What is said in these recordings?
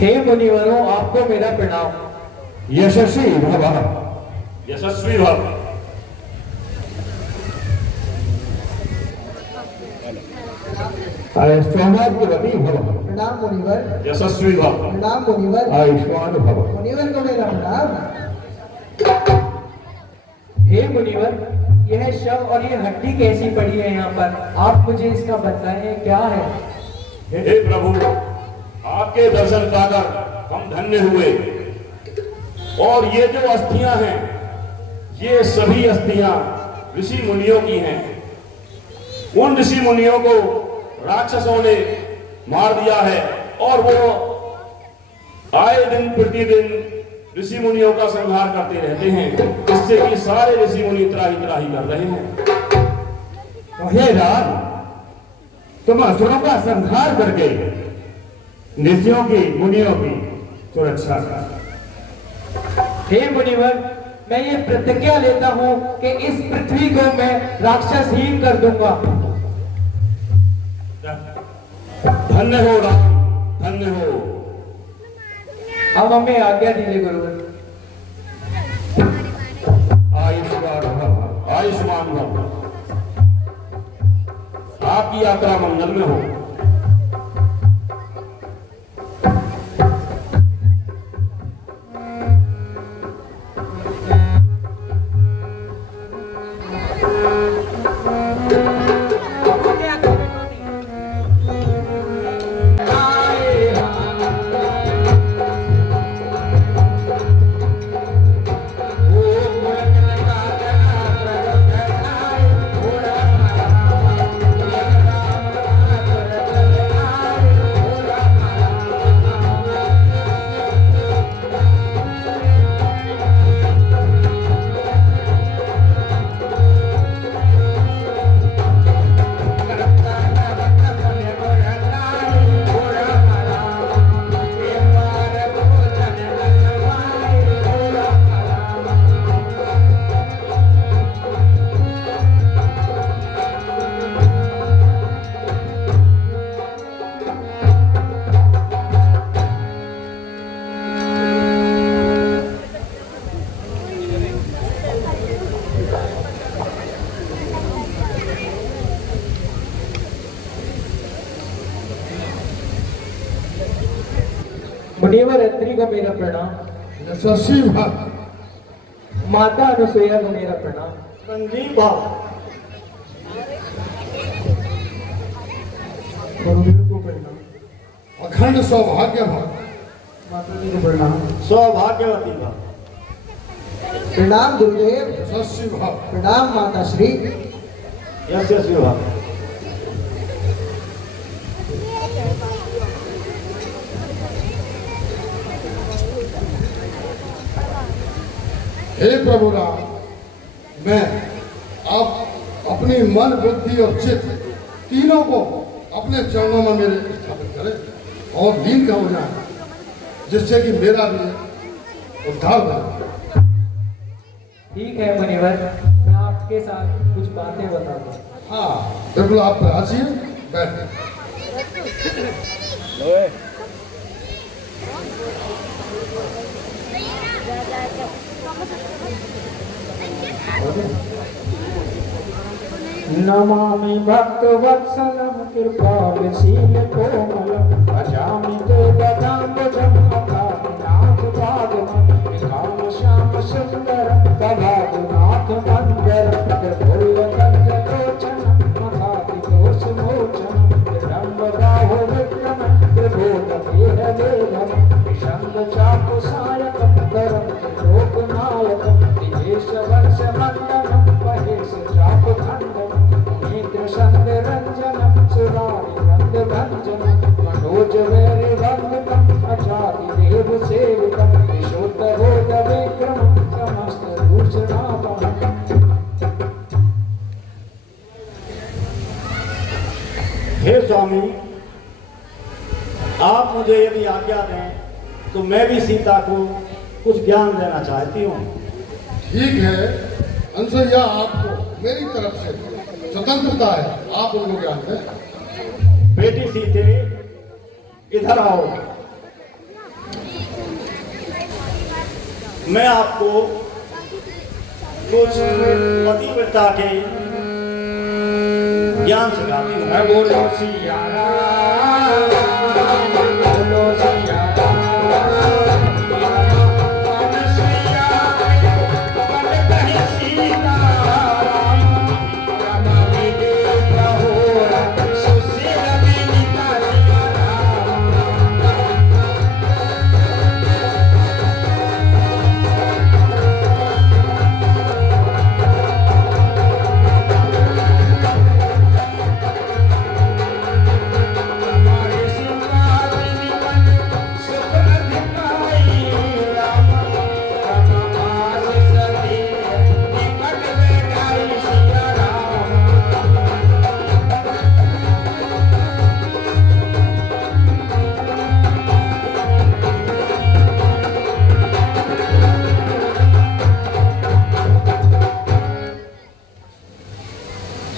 हे मुनिवरों, आपको मेरा प्रणाम। यशस्वी भव। यशस्वी भव। सौभाग्यवती भव। प्रणाम मुनिवर। यशस्वी भव। प्रणाम मुनिवर। आयुष्मान भव। मुनिवर को मेरा प्रणाम। हे मुनिवर, यह शव और ये हड्डी कैसी पड़ी है यहाँ पर? आप मुझे इसका बताएं, क्या है? हे प्रभु, आपके दर्शन पाकर हम धन्य हुए। और ये जो अस्थियां हैं, ये सभी अस्थियां ऋषि मुनियों की हैं। उन ऋषि मुनियों को राक्षसों ने मार दिया है और वो आए दिन प्रतिदिन ऋषि मुनियों का संहार करते रहते हैं, जिससे कि सारे ऋषि मुनि त्राही त्राही कर रहे हैं। हे राम, तुम असुरों का संहार करके ऋषियों की मुनियों की सुरक्षा कर। हे मुनिवर, मैं ये प्रतिज्ञा लेता हूँ कि इस पृथ्वी को मैं राक्षसहीन कर दूंगा। धन्य हो राम, धन्य हो। अब हमें आज्ञा दीजिए गुरुवर। आयुष्मान भव। आयुष्मान भव। आपकी यात्रा मंगल में हो। मुनिवर अत्रि को मेरा प्रणाम। यशस्वी भव। माता अनुसुईया को मेरा प्रणाम। संजीव भाव। गुरुदेव को प्रणाम। अखंड सौभाग्य भव। माता जी को प्रणाम। सौभाग्यवती भाव। प्रणाम गुरुदेव। यशस्वी भव। प्रणाम माता श्री। यशस्वी भव। हे प्रभु राम, मैं आप अपनी मन, बुद्धि और चित्त तीनों को अपने चरणों में मेरे स्थापित करें और लीन का हो जाए, जिससे कि मेरा भी उद्धार हो जाए। ठीक है मुनिवर, मैं आपके साथ कुछ बातें बताता हूँ। हाँ बिल्कुल, आप प्रयासिए, बैठे। नमामि भक्तवत्सलं कृपाशील कोमलं भजामि ते पदाम्बुजं अथानाथ भागवतं श्याम सुन्दरं प्रभातनाथ मन्दरं त्रिभुवनलोचनं मखादिदोषमोचनं त्रिदम्बराहो विक्रमं त्रिभुवनदेहदेवं विषङ्गचापुसायकं करं त्रिलोकनायकं दिवेशवर्षमण्डनं महेशचापखण्डनं नेत्रचन्द्ररञ्जनं सुरारिरङ्गभञ्जनं मनोजवैरिवन्दितं अजादिदेवसेवितं विशोत्तरोदविक्रमं समस्तभूषणापहम्। हे स्वामी, आप मुझे यदि आज्ञा दें तो मैं भी सीता को कुछ ज्ञान देना चाहती हूँ। ठीक है अनुसुईया, आपको मेरी तरफ से स्वतंत्रता है, आप उनको ज्ञान दें। बेटी सीते, इधर आओ। मैं आपको कुछ पतिव्रता के ज्ञान सिखाती हूँ। मैं बोलो सिया राम, बोलो सिया राम, मन सिया मन कहीं सीता राम, कभी देख हो सुशील बिनिता सिया राम। हमारे सिंगार निमन सुख अधिकाई राम, कनवास सती निकट बैठाई सिया राम।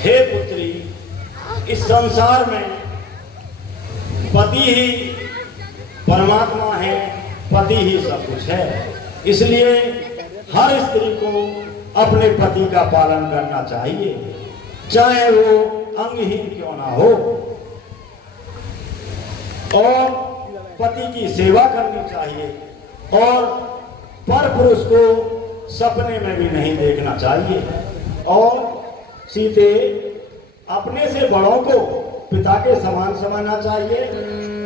हे पुत्री, इस संसार में पति ही परमात्मा है, पति ही सब कुछ है। इसलिए हर स्त्री को अपने पति का पालन करना चाहिए, चाहे वो अंगहीन क्यों ना हो, और पति की सेवा करनी चाहिए और पर पुरुष को सपने में भी नहीं देखना चाहिए। और सीते अपने से बड़ों को पिता के समान समझना चाहिए,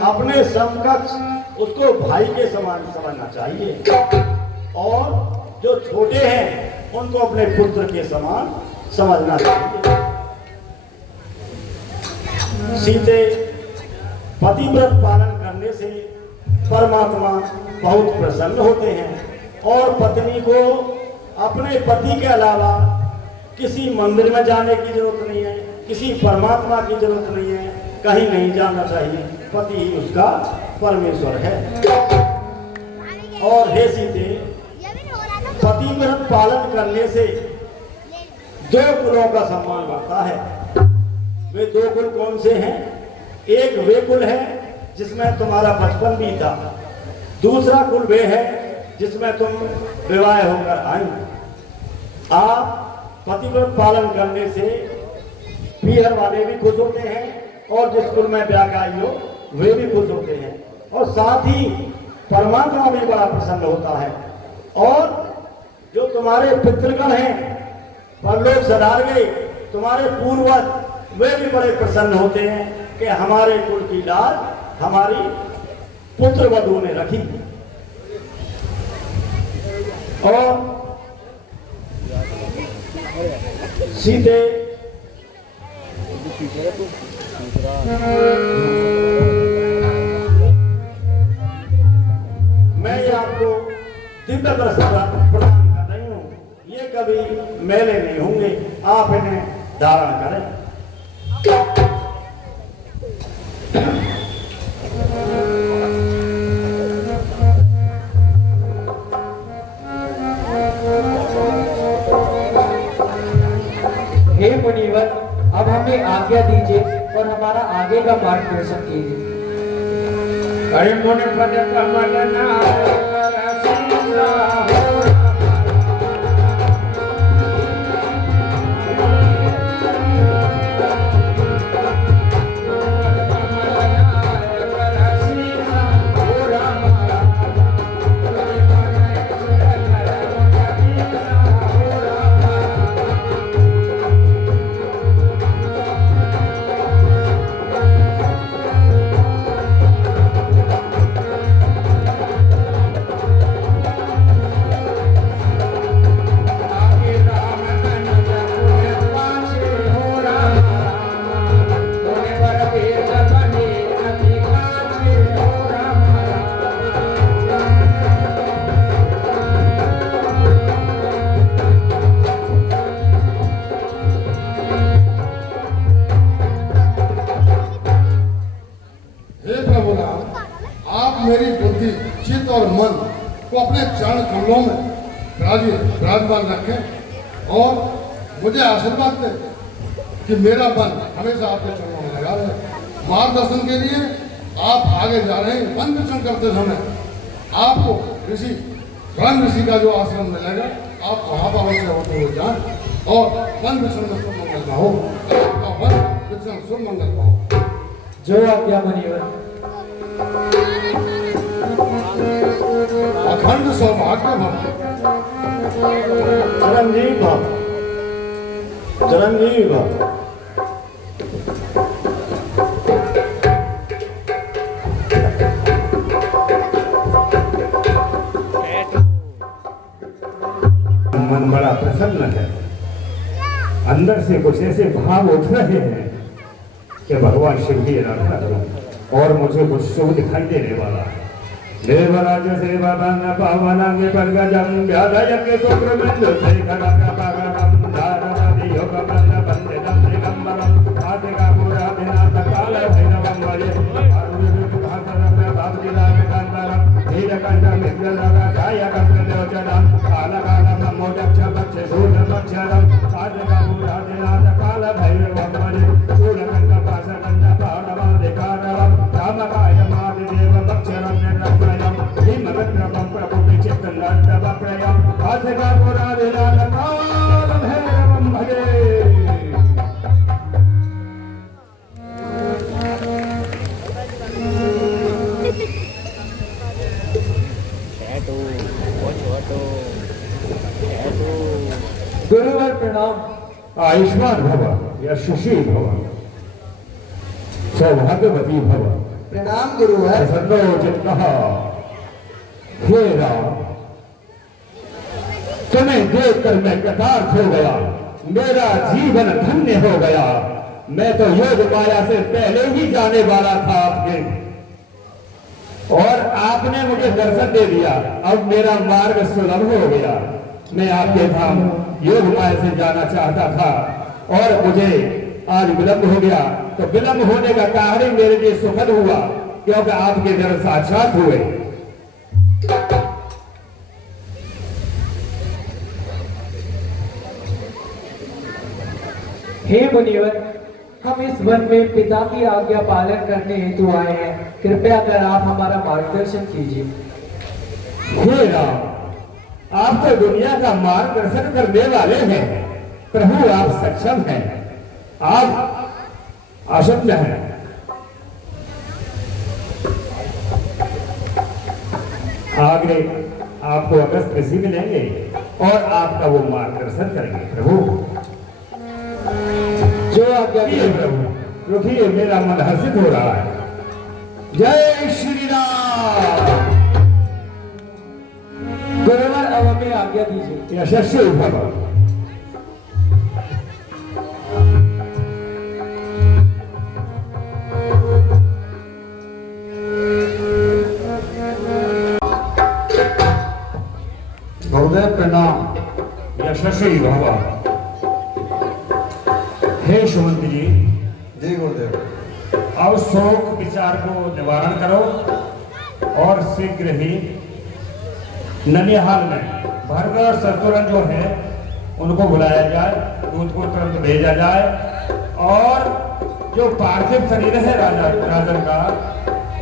अपने समकक्ष उसको भाई के समान समझना चाहिए, और जो छोटे हैं उनको अपने पुत्र के समान समझना चाहिए। सीते पतिव्रत पालन करने से परमात्मा बहुत प्रसन्न होते हैं और पत्नी को अपने पति के अलावा किसी मंदिर में जाने की जरूरत नहीं है, किसी परमात्मा की जरूरत नहीं है, कहीं नहीं जाना चाहिए। पति ही उसका परमेश्वर है। और हे सीते, पतिव्रत पालन करने से दो कुलों का सम्मान बढ़ता है। वे दो कुल कौन से हैं? एक वे कुल है जिसमें तुम्हारा बचपन भी था, दूसरा कुल वे है जिसमें तुम विवाह होकर आई। आप पतिव्रत पालन करने से पीहर वाले भी खुश होते हैं और जिस कुल में ब्याह आई हो वे भी खुश होते हैं, और साथ ही परमात्मा भी बड़ा प्रसन्न होता है। और जो तुम्हारे पितृगण हैं, परलोक सदार गए, तुम्हारे पूर्वज, वे भी बड़े प्रसन्न होते हैं कि हमारे कुल की लाज हमारी पुत्र वधू ने रखी। और सीते मैं ये आपको दिव्य वस्त्र प्रदान कर रही हूँ, ये कभी मेले नहीं होंगे, आप इन्हें धारण करें। हे मुनिवर, अब हमें आज्ञा दीजिए और हमारा आगे का मार्गदर्शन कीजिए। हरि मुनि पद कमल नायक सीता हो मेरी बुद्धि, चित्त और मन को अपने चरण कमलों में विराजमान रखें और मुझे आशीर्वाद दें कि मेरा मन हमेशा आपके चरणों में लगा रहे। मार्गदर्शन के लिए आप आगे जा रहे हैं। वन विचरण करते समय आपको ऋषि ज्ञान ऋषि का जो आश्रम मिलेगा आप वहाँ पर अवश्य होते हो जाए और मन विषण में शुभ मंगल का हो, आपका मन विषण शुभ मंगल का हो। जो आज्ञा मुनिवर। अखंड सौभाग्य भव। चिरंजीव भव, चिरंजीव भव। मन बड़ा प्रसन्न है, अंदर से कुछ ऐसे भाव उठ रहे हैं कि भगवान शिव की आराधना करूं और मुझे कुछ शुभ दिखाई देने वाला है। देवराज सेवा बंग पावनांगे पंकजं व्याधयज्ञ शुक्रबिंदु शेखरं पागरं धारणादि योगबंध वंदितं दिगंबरं आदिका पुरादिनाथ काल भैरवं वरे आरुर्विभासनं भावजिलाभिकान्तरं नीलकण्ठं विघ्नरागा कायकं विलोचनं कालकालं मोदक्ष पक्ष शूलमक्षरं आदिका पुरादिनाथ काल भैरवं वरे शूलकण्ठ पाशकण्ठ पाणवादिकारं रामकाय मादिदेव मक्षरं निर्णयं भीमभद्रपं प्रभुविचित्तनन्दवप्रयं आदिका पुरादिनाथ काल भैरवं भजे। गुरुवर प्रणाम। आयुष्मान भव, यशस्वी भव, सौभाग्यवती भव, प्रणाम गुरुवर। प्रसन्नो चित्तः। हे राम, तुम्हें देखकर मैं कृतार्थ हो गया, मेरा जीवन धन्य हो गया। मैं तो योग माया से पहले ही जाने वाला था आपके, और आपने मुझे दर्शन दे दिया। अब मेरा मार्ग सुलभ हो गया। मैं आपके धाम योग माया से जाना चाहता था और मुझे आज विलंब हो गया, तो विलंब होने का कारण ही मेरे लिए सुखद हुआ, क्योंकि आपके दर्शन साक्षात हुए। हे मुनिवर, हम इस वन में पिता की आज्ञा पालन करने हेतु आए हैं। कृपया कर आप हमारा मार्गदर्शन कीजिए। हे राम, आप तो दुनिया का मार्गदर्शन करने वाले हैं। प्रभु आप सक्षम हैं, आप अशक्त हैं। आगे आपको अगस्त ऋषि मिलेंगे और आपका वो मार्गदर्शन करेंगे। प्रभु जो आज्ञा रुकिए प्रभु, रुकिए, मेरा मन हर्षित हो रहा है। जय श्री राम। गुरुवर, अब हमें आज्ञा दीजिए। यशस्वी भव। गुरुदेव प्रणाम। यशस्वी भव। हे सुमंत जी, जी गुरुदेव। अब शोक विचार को निवारण करो और शीघ्र ही ननिहाल में भरत और शत्रुघ्न जो है उनको बुलाया जाए, दूध को तुरंत भेजा जाए, और जो पार्थिव शरीर है राजन का,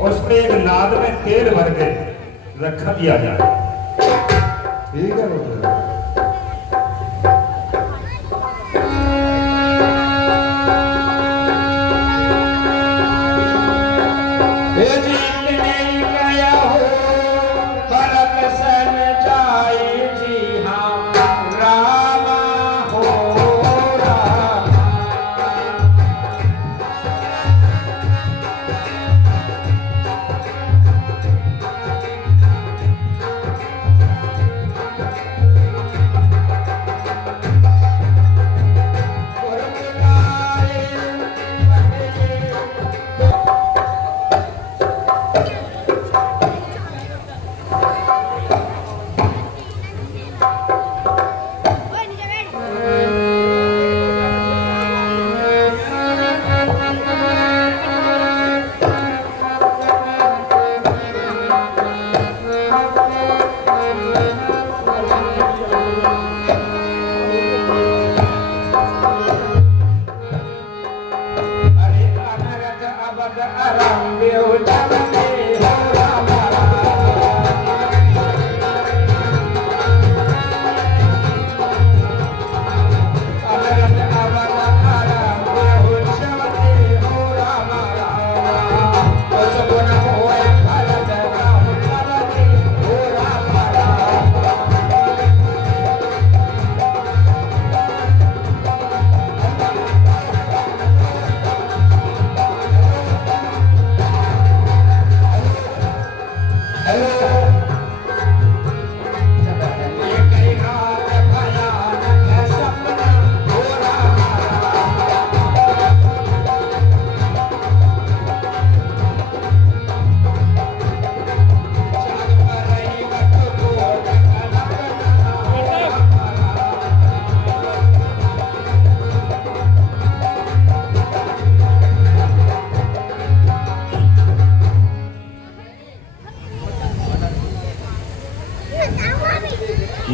उस पर एक नाद में तेल भर के रखा दिया जाए। ठीक है गुरुदेव।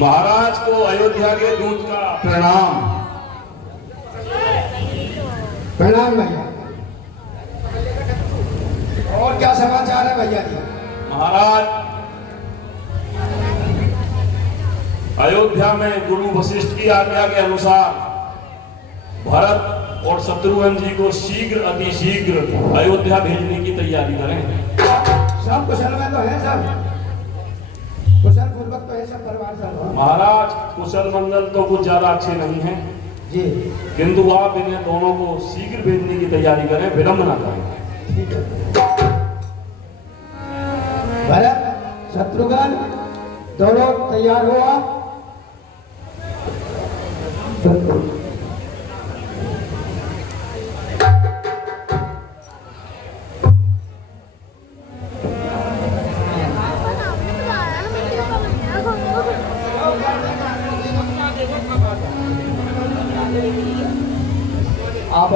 महाराज को अयोध्या के दूत का प्रणाम। प्रणाम भैया। और क्या समाचार है भैया जी? महाराज, अयोध्या में गुरु वशिष्ठ की आज्ञा के अनुसार भरत और शत्रुघ्न जी को शीघ्र अतिशीघ्र अयोध्या भेजने की तैयारी करें। सब कुशल में तो है, सब कुशल पूर्वक तो है, सब परिवार सब। महाराज, कुशल मंगल तो कुछ ज्यादा अच्छे नहीं हैं जी, किंतु आप इन्हें दोनों को शीघ्र भेजने की तैयारी करें, विलंब ना करें। ठीक है। भरत, शत्रुघ्न दोनों तैयार हो आप। आप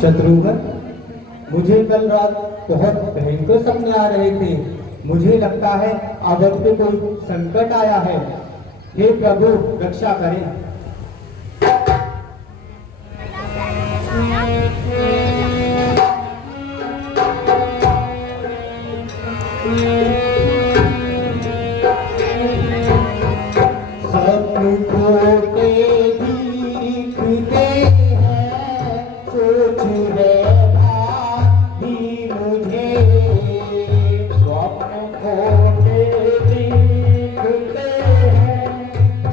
शत्रुघ्न, मुझे कल रात बहुत भयंकर सपने आ रहे थे। मुझे लगता है अवध पे कोई संकट आया है। हे प्रभु, रक्षा करें। सपने खोटे दिखते हैं, सोच है भारी मुझे। स्वप्न खोटे दिखते हैं,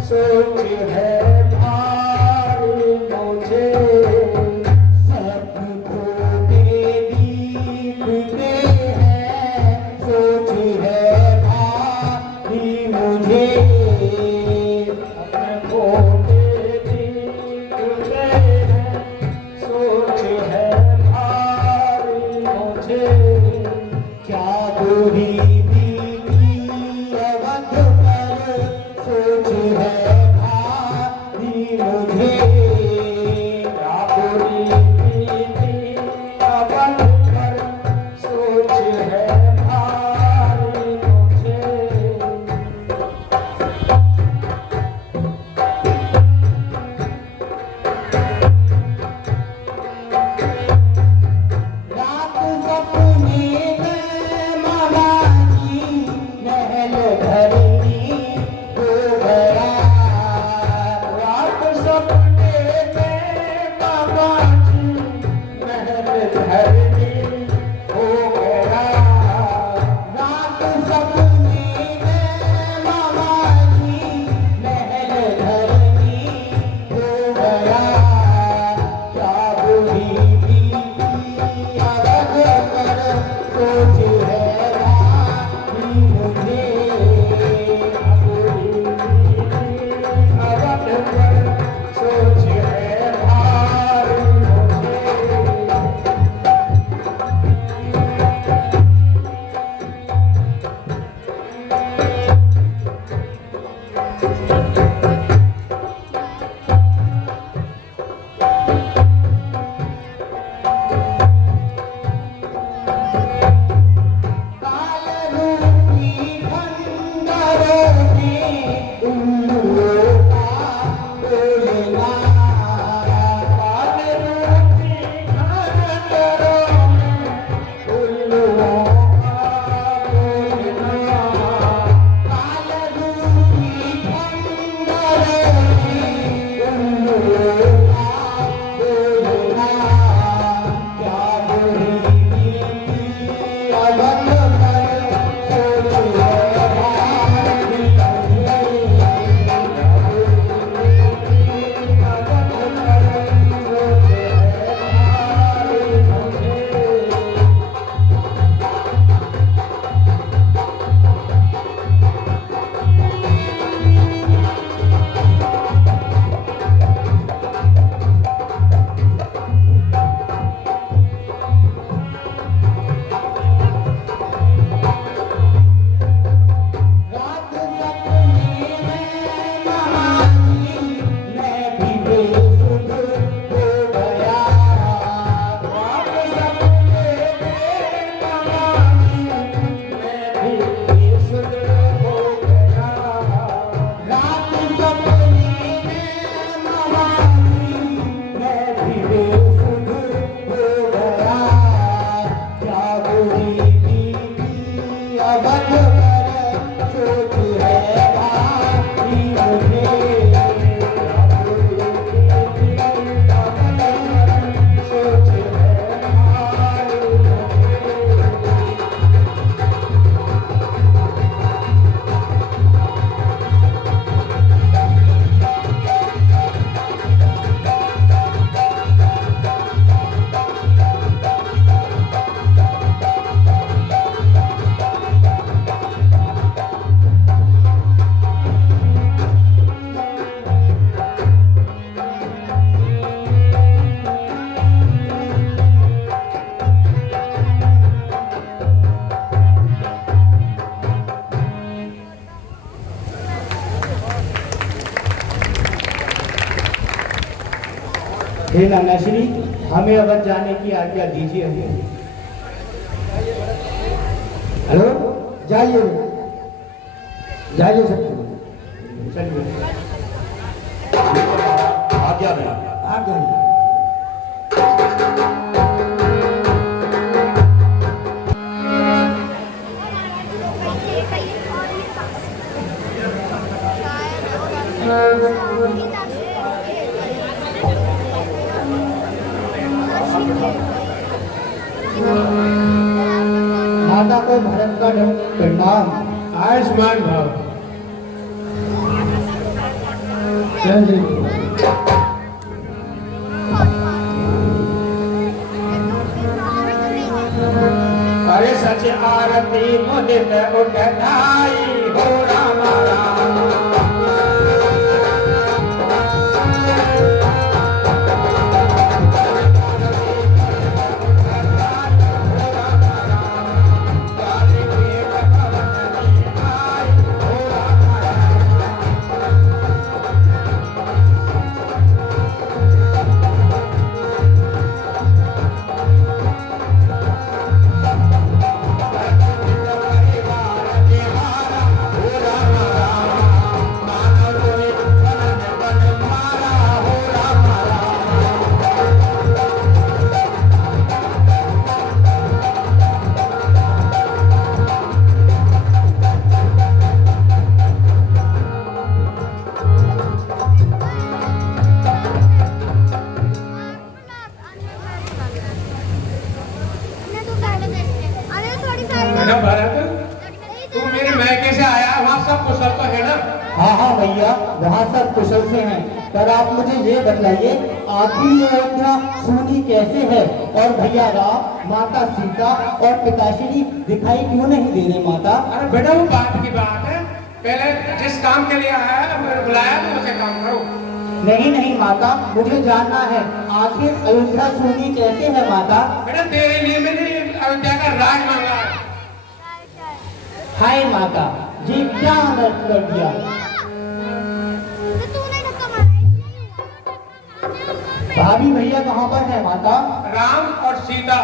सोच है भारी मुझे। सपने खोटे दिखते हैं, सोच है भारी मुझे। अपने खोटे दिखते हैं, सोच है भारी मुझे। क्या दूरी बीती अवध पर, सोच है भारी हे नाना श्री, हमें अवध जाने की आज्ञा दीजिए। हेलो, जाइए जाइए सब चलिए। आज्ञा नहीं। आप जाइए। माता को भरत का प्रणाम। आयुष्मान भव। जय जय। अरे सच आरती मुदित उठनाई हो राम राम। हाँ भैया, वहाँ सब कुशल से हैं। पर आप मुझे ये बताइए, आखिर ये अयोध्या सुनी कैसे है? और भैया राम, माता सीता और पिताश्री दिखाई क्यों नहीं दे रहे माता? अरे बेटा, वो बात की बात है। पहले जिस काम के लिए आया है, मैंने बुलाया तो उसे काम करो। नहीं नहीं माता, मुझे जानना है आखिर अयोध्या सुनी कैसे है माता? बेटा, तेरे लिए मैंने अयोध्या का राज मांगा है। हाय माता, ये क्या अनर्थ कर दिया? भाभी भैया कहाँ पर है माता? राम और सीता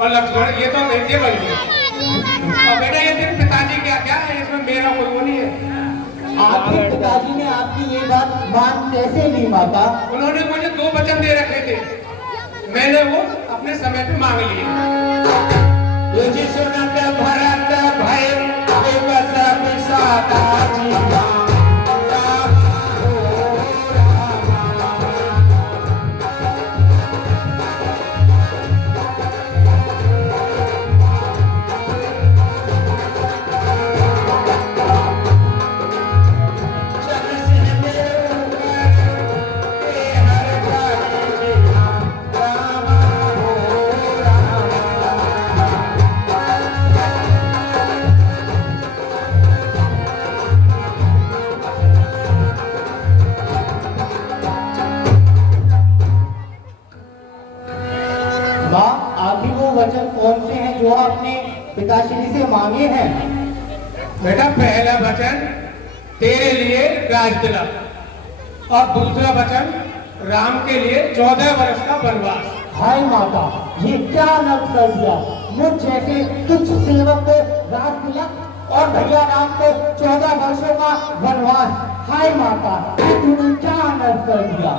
और लक्ष्मण, ये तो बेटे बन गए। और बेटा, ये तेरे पिताजी क्या क्या है, इसमें मेरा कोई वो नहीं है। आखिर पिताजी ने आपकी ये बात मान कैसे ली माता? उन्होंने मुझे 2 वचन दे रखे थे, मैंने वो अपने समय पे मांग लिए। तुझे सुनत भरत भय विवश विषादा जीवा। आखिर वो वचन कौन से हैं जो आपने पिताश्री से मांगे हैं? बेटा, पहला वचन तेरे लिए राज तिलक और दूसरा वचन राम के लिए 14 वर्ष का वनवास। हाय माता, ये क्या अनर्थ कर दिया? मुझ जैसे तुच्छ सेवक को राज तिलक और भैया राम को 14 वर्षों का वनवास। हाय माता, ये तूने क्या अनर्थ कर दिया?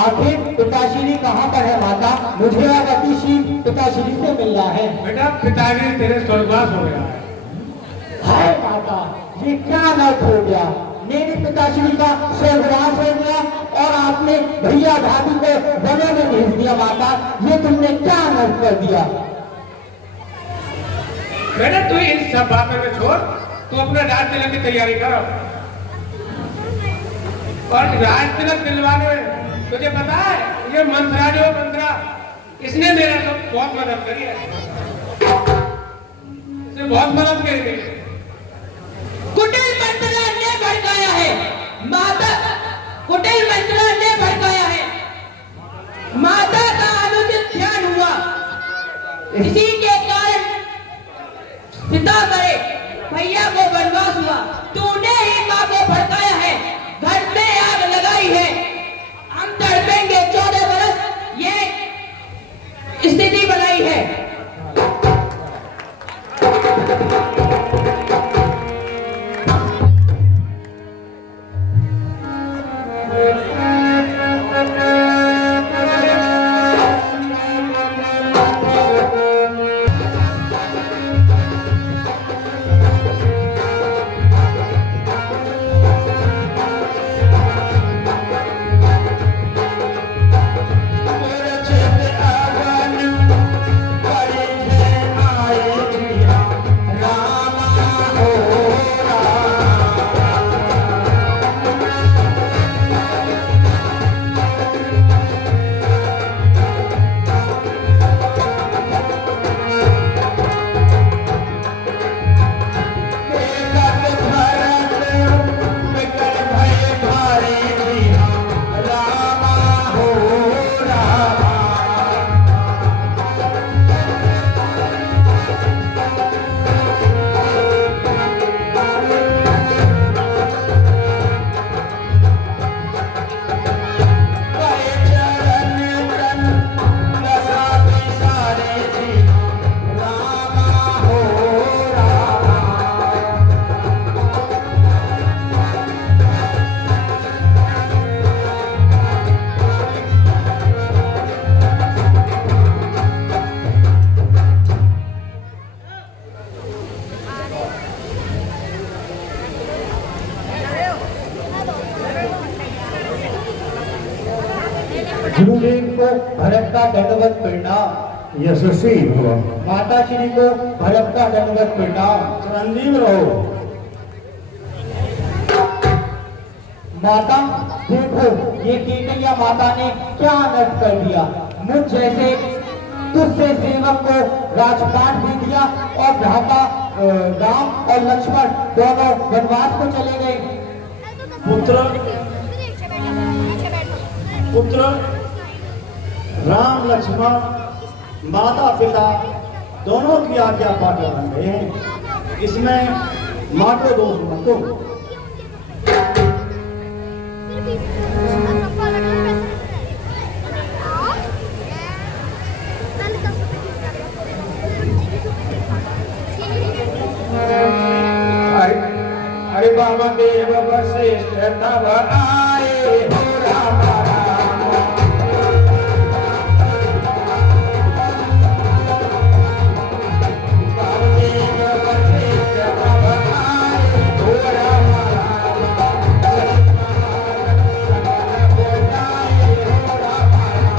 आखिर पिताश्री कहाँ पर है माता? मुझे अब अतिशी पिताश्री से मिलना है। बेटा पिताजी तेरे स्वर्गवास हो गया है। हाय माता, ये क्या अनर्थ हो गया? मेरे पिताश्री का स्वर्गवास हो गया और आपने भैया भाभी को वनों में भेज दिया। माता, ये तुमने क्या अनर्थ कर दिया? बेटा तू इन सब बातों में छोड़, तू अपना राज तिलक की तैयारी कर। और राज तिलक दिलवाने में तुझे पता है, ये मंत्रा जो मंत्रा, इसने मेरा तो बहुत मदद करी है, इसने बहुत मदद करी है। कुटिल मंत्रा ने भड़काया है माता, कुटिल मंत्रा ने भड़काया है। माता का अनुचित ध्यान हुआ, इसी के कारण पिता मरे, भैया को वनवास हुआ। तूने ही माँ को भड़काया है, घर में आग लगाई है। हम तड़पेंगे 14 बरस, ये स्थिति बनाई है। गुरुदेव को भरत का दंडवत प्रणाम। यशस्वी भव। माता श्री को भरत का दंडवत प्रणाम। चिरंजीव रहो। माता देखो, ये केकैया माता ने क्या अनर्थ कर दिया। मुझ जैसे तुझसे सेवक को राजपाट भी दिया और भ्राता राम और लक्ष्मण दोनों वनवास को चले गए। पुत्र राम लक्ष्मण माता पिता दोनों की आज्ञा पालन गए हैं, इसमें माँ को दोष मत दो। अरे बाबा देव वशिष्ठ तब आए हो राम राम। बाबा देव वशिष्ठ तब आए हो राम राम। सकल बोलाए हो राम राम।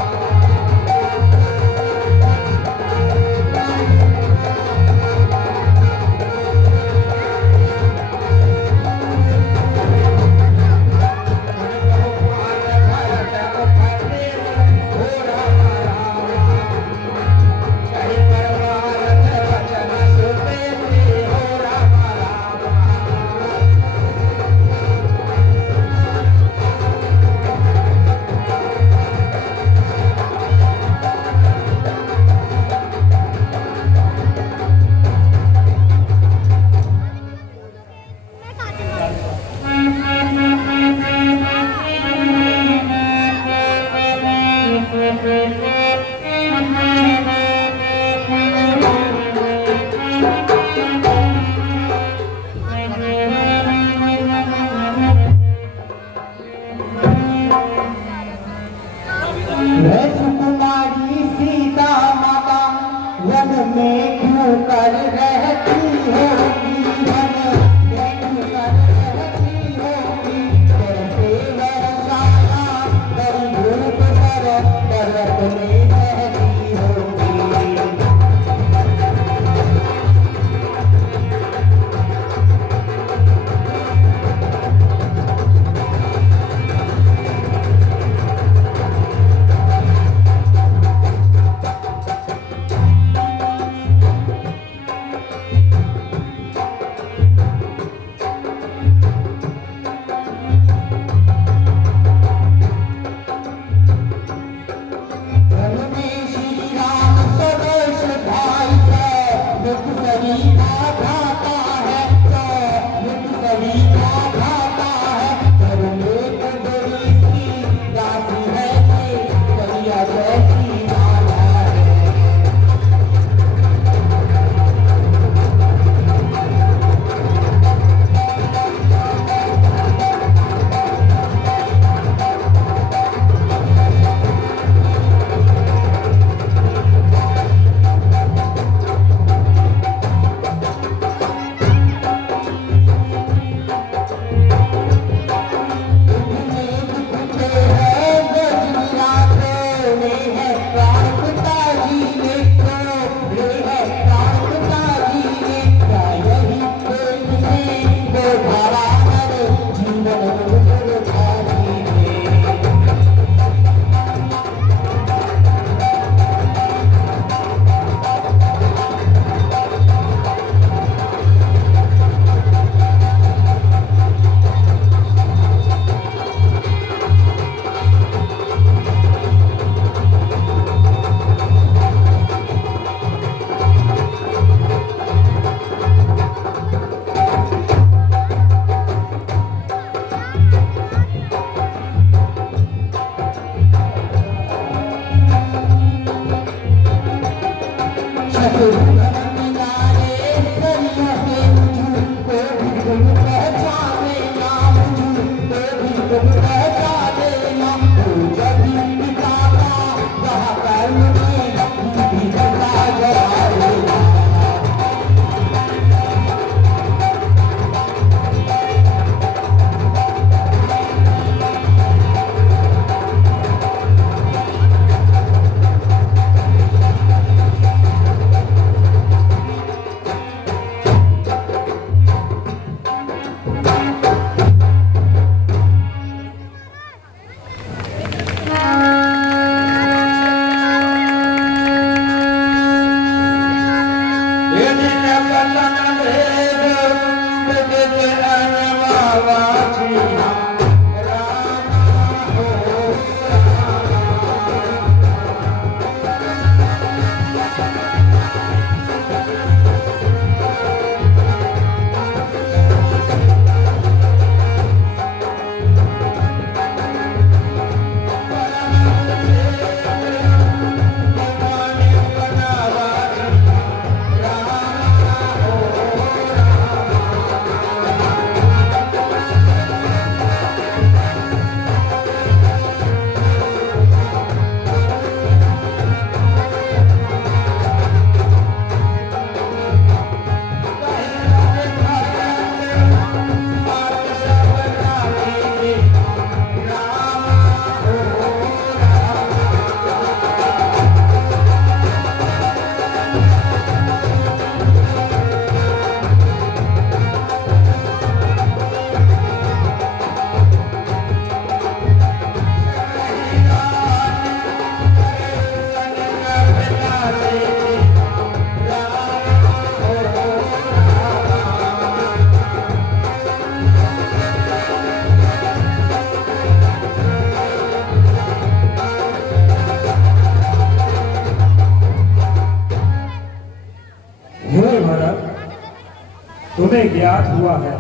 तुम्हें ज्ञात हुआ है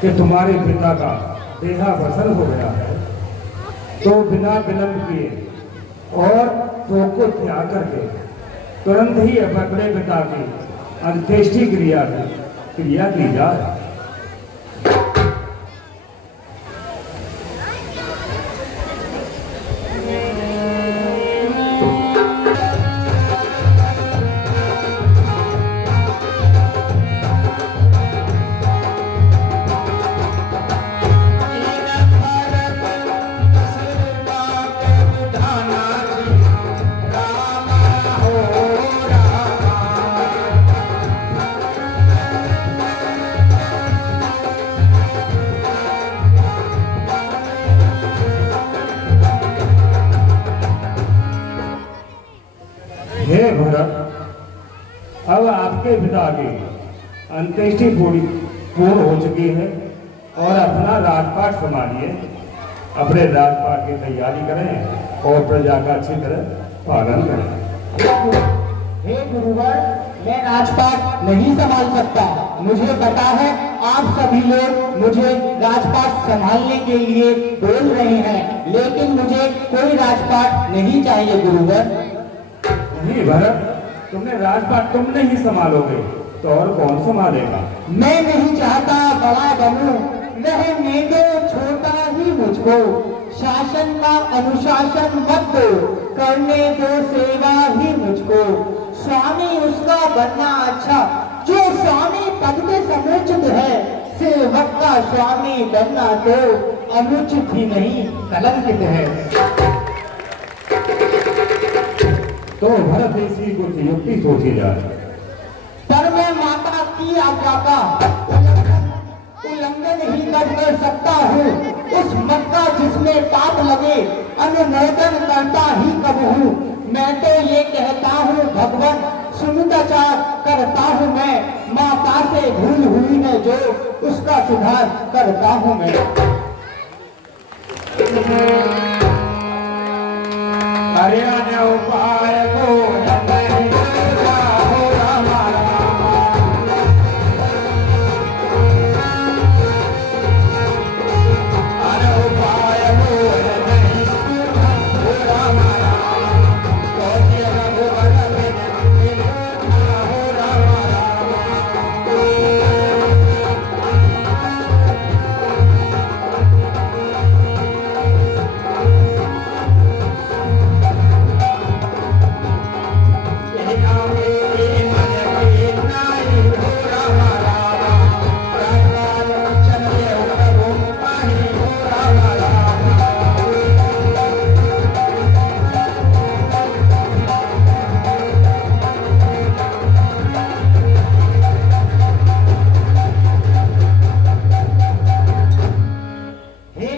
कि तुम्हारे पिता का देहावसान हो गया है, तो बिना विलंब किए और शोक को त्याग करके तुरंत ही अपने पिता की अंत्येष्टि क्रिया की जाए। हे भरत, अब आपके पिता की अंत्येष्टि पूर्ण हो चुकी है और अपना राजपाट संभालिए। अपने राजपाट की तैयारी करें और प्रजा का अच्छी तरह पालन करें। हे गुरुवर, मैं राजपाट नहीं संभाल सकता। मुझे पता है आप सभी लोग मुझे राजपाट संभालने के लिए बोल रहे हैं, लेकिन मुझे कोई राजपाट नहीं चाहिए गुरुवर। नहीं भरत, तुमने राजपाट तुम नहीं संभालोगे तो और कौन संभालेगा? मैं नहीं चाहता बड़ा बनूं, रहने दो छोटा ही मुझको। शासन का अनुशासन मत दो, करने दो सेवा ही मुझको। स्वामी उसका बनना अच्छा जो स्वामी पद पे समुचित है, सेवक का स्वामी बनना तो अनुचित ही नहीं कलंकित है। तो भरत ऐसी कुछ युक्ति सोची जाए। पर मैं माता की आज्ञा का उल्लंघन ही कर सकता हूँ। उस मत का जिसमें पाप लगे अनुमोदन करता ही कब हूँ। मैं तो ये कहता हूँ भगवान सुमिताचार करता हूँ मैं। माता से भूल हुई है जो उसका सुधार करता हूँ मैं। हरियाणा उपाय को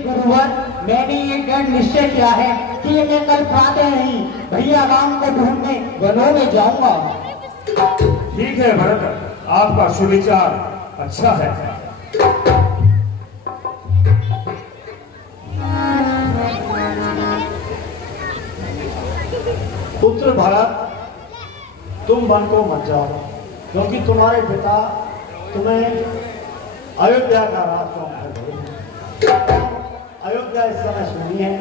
गुरुवर, मैंने ये दृढ़ निश्चय किया है कि मैं कल प्रातः ही भैया राम को ढूंढने वनों में जाऊंगा। ठीक है भरत, आपका सुविचार अच्छा है। पुत्र भरत, तुम वन को मत जाओ, क्योंकि तुम्हारे पिता तुम्हें अयोध्या का राज सौंप है। अयोध्या इस समय सुनी है,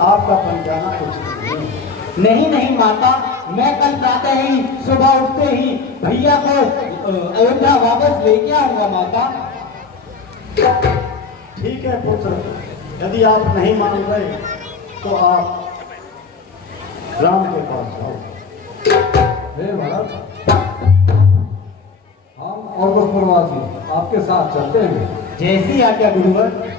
आपका बन जाना उचित नहीं है। नहीं नहीं माता, मैं कल प्रातः ही सुबह उठते ही भैया को अयोध्या वापस लेके आऊंगा माता। ठीक है पुत्र, यदि आप नहीं मान रहे तो आप राम के पास जाओ। हे भरत, हम और कुछ प्रवासी आपके साथ चलते हैं। जैसी आज्ञा गुरुवर।